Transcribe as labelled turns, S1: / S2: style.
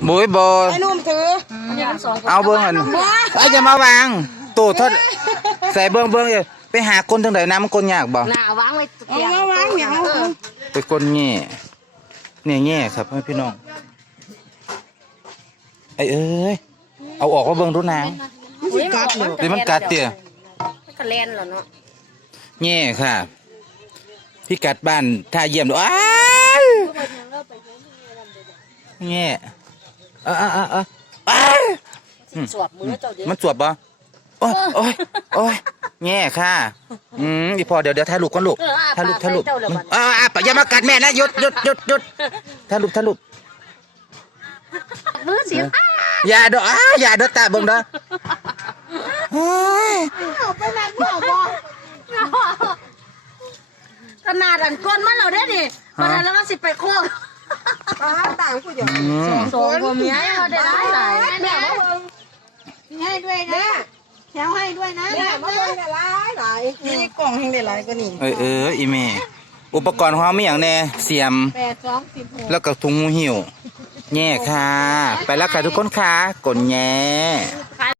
S1: บุยบอ
S2: ไอ้นุ่มถือ
S1: เอาเบิ้งอันไอ้จะมาวางตู้ทอดใส่เบิ้งเลยไปหาคนทางไหนน้ำมันคนยากบ่
S3: หน้าวางไว้เตียง
S2: เอาวางเนี่ยเอา
S1: ไปคนแง่เนี่ยแง่ครับพี่น้องไอ้เอ้ยเอาออกมาเบิ้งดูนาง
S2: สิกัดเลย
S1: เดี๋ยวมันกัดเตี่ย
S3: กระเลนเหรอเนาะ
S1: แง่ค่ะพี่กัดบ้านท่าเยี่ยมด้วยอ้ายแง่อ้าย
S3: สวบมือเจ้าเด็ก
S1: มันสวบบ่โอ้ยโอ้ยโอ้ยแง่ค่ะอีพอเดี๋ยวถ่ายรูปก่อนลูกถ่ายรูปปะอย่ามากัดแม่นะหยุดถ่ายรูป
S3: มือเสีย
S1: อย่าเด้ออย่าเด้อตาเบิ่งเด้อโอ้ย
S2: เอาไปนั่นบ่บ่
S3: ขนาดอันก้นมันเราได้ดิมันแล้วมันสิไปโค้ง
S2: ปลาต่างผู้หญิง
S3: สองคนเมียเขาได้หลาย
S2: แม่มาเบิ่งให้ด้วยนะแถวให้ด้วยนะแม่มาเบิ่งได้หลายนี่กล่องให้ได้หลายกว่านี้
S1: อีแม่อุปกรณ์ของเรามีอย่างแน่เสียม
S2: 8 2 16
S1: แล้วก็ถุงมือหิวแง่ค่ะ ไปแล้วค่ะทุกคนค่ะกดแง่
S2: ไป